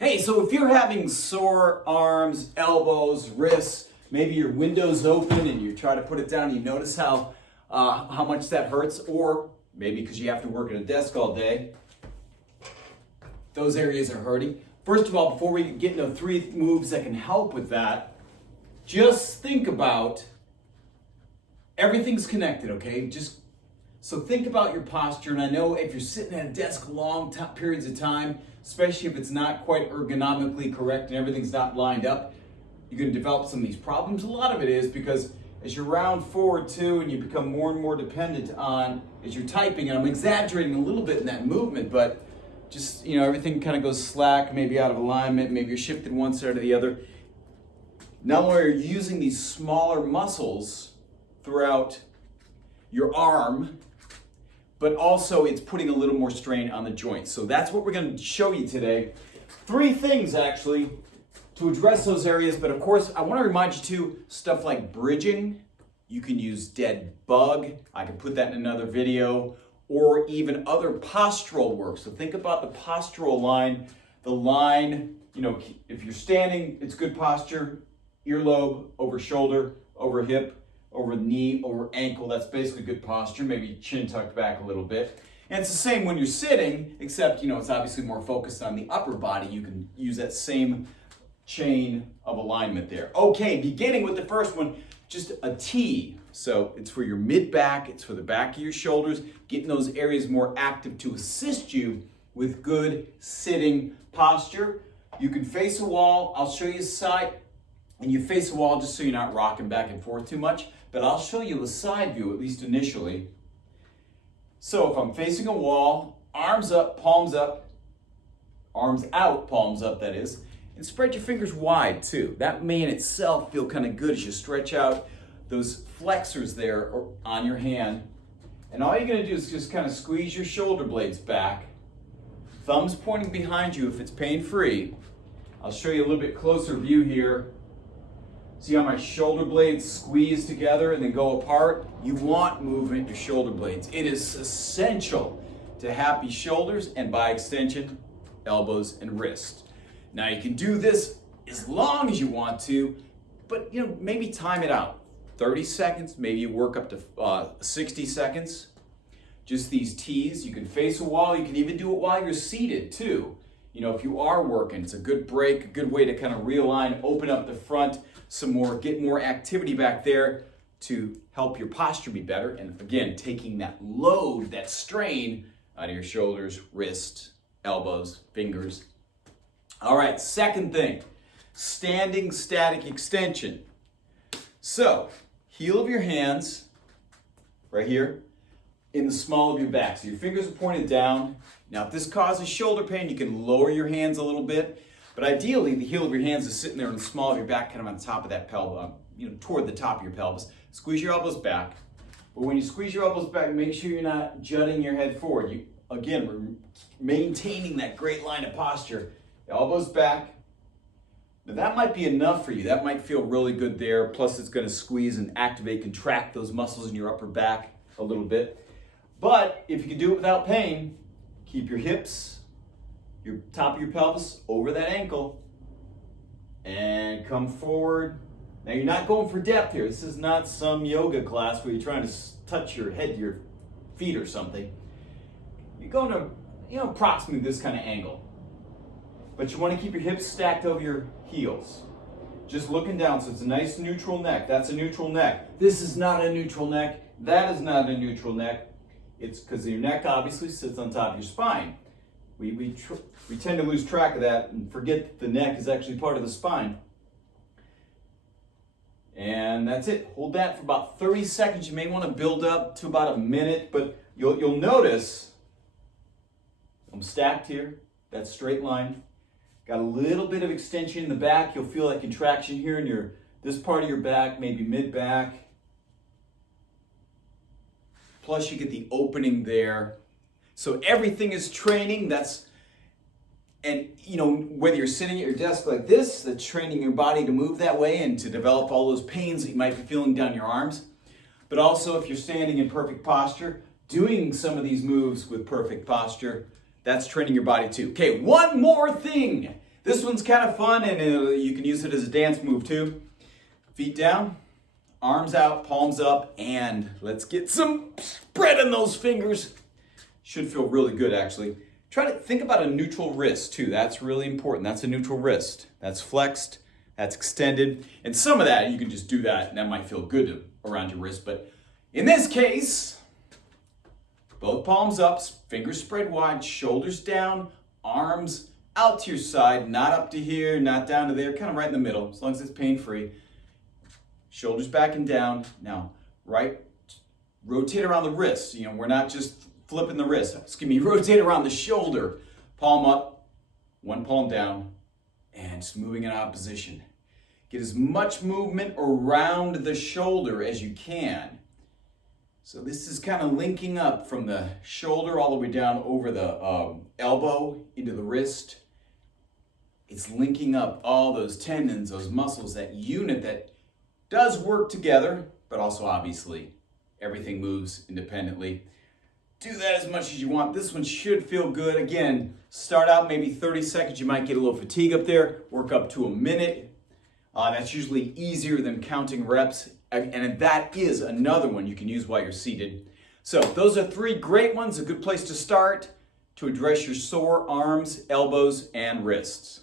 Hey, so if you're having sore arms, elbows, wrists, maybe your window's open and you try to put it down, you notice how much that hurts, or maybe because you have to work at a desk all day, those areas are hurting. First of all, before we get into 3 moves that can help with that, just think about everything's connected, okay? So think about your posture, and I know if you're sitting at a desk long periods of time, especially if it's not quite ergonomically correct and everything's not lined up, you're going to develop some of these problems. A lot of it is because as you round forward too and you become more and more dependent on, as you're typing, and I'm exaggerating a little bit in that movement, but just, everything kind of goes slack, maybe out of alignment, maybe you're shifted one side or the other. Not only are you using these smaller muscles throughout your arm, but also it's putting a little more strain on the joints. So that's what we're going to show you today. 3 things actually to address those areas, but of course I want to remind you too, stuff like bridging. You can use dead bug. I can put that in another video, or even other postural work. So think about the postural line. The line, if you're standing, it's good posture. Earlobe over shoulder, over hip, over knee, over ankle. That's basically good posture. Maybe chin tucked back a little bit. And it's the same when you're sitting, except, it's obviously more focused on the upper body. You can use that same chain of alignment there. Okay, beginning with the first one, just a T. So it's for your mid back, it's for the back of your shoulders, getting those areas more active to assist you with good sitting posture. You can face a wall. I'll show you a side, and you face a wall just so you're not rocking back and forth too much. But I'll show you a side view, at least initially. So if I'm facing a wall, arms up, palms out, palms up, that is, and spread your fingers wide too. That may in itself feel kind of good as you stretch out those flexors there on your hand. And all you're gonna do is just kind of squeeze your shoulder blades back, thumbs pointing behind you if it's pain-free. I'll show you a little bit closer view here. See how my shoulder blades squeeze together and then go apart? You want movement in your shoulder blades. It is essential to happy shoulders and by extension, elbows and wrists. Now you can do this as long as you want to, but maybe time it out. 30 seconds, maybe you work up to 60 seconds. Just these T's. You can face a wall, you can even do it while you're seated too. If you are working, it's a good break, a good way to kind of realign, open up the front some more, get more activity back there to help your posture be better. And again, taking that load, that strain out of your shoulders, wrists, elbows, fingers. All right, second thing, standing static extension. So, heel of your hands, right here, in the small of your back. So your fingers are pointed down. Now, if this causes shoulder pain, you can lower your hands a little bit. But ideally, the heel of your hands is sitting there in the small of your back, kind of on top of that pelvis, toward the top of your pelvis. Squeeze your elbows back. But when you squeeze your elbows back, make sure you're not jutting your head forward. We're maintaining that great line of posture. Elbows back. Now that might be enough for you. That might feel really good there. Plus it's going to squeeze and activate, contract those muscles in your upper back a little bit. But if you can do it without pain, keep your hips, your top of your pelvis over that ankle, and come forward. Now you're not going for depth here. This is not some yoga class where you're trying to touch your head to your feet or something. You're going to, approximately this kind of angle. But you want to keep your hips stacked over your heels. Just looking down, so it's a nice neutral neck. That's a neutral neck. This is not a neutral neck. That is not a neutral neck. It's because your neck obviously sits on top of your spine. We tend to lose track of that and forget that the neck is actually part of the spine. And that's it. Hold that for about 30 seconds. You may want to build up to about a minute, but you'll notice I'm stacked here. That straight line. Got a little bit of extension in the back. You'll feel that contraction here in this part of your back, maybe mid-back. Plus you get the opening there. So everything is training. Whether you're sitting at your desk like this, that's training your body to move that way and to develop all those pains that you might be feeling down your arms. But also if you're standing in perfect posture, doing some of these moves with perfect posture, that's training your body too. Okay, one more thing. This one's kind of fun, and you can use it as a dance move too. Feet down, arms out, palms up, and let's get some spread in those fingers. Should feel really good, actually. Try to think about a neutral wrist too. That's really important. That's a neutral wrist. That's flexed, that's extended. And some of that, you can just do that, and that might feel good around your wrist. But in this case, both palms up, fingers spread wide, shoulders down, arms out to your side, not up to here, not down to there, kind of right in the middle, as long as it's pain-free. Shoulders back and down. Now, right, rotate around the wrist. You know, we're not just flipping the wrist. Rotate around the shoulder. Palm up, one palm down, and just moving in opposition. Get as much movement around the shoulder as you can. So this is kind of linking up from the shoulder all the way down over the elbow into the wrist. It's linking up all those tendons, those muscles, that unit that does work together, but also obviously everything moves independently. Do that as much as you want. This one should feel good. Again, start out maybe 30 seconds. You might get a little fatigue up there. Work up to a minute. That's usually easier than counting reps. And that is another one you can use while you're seated. So those are 3 great ones. A good place to start to address your sore arms, elbows, and wrists.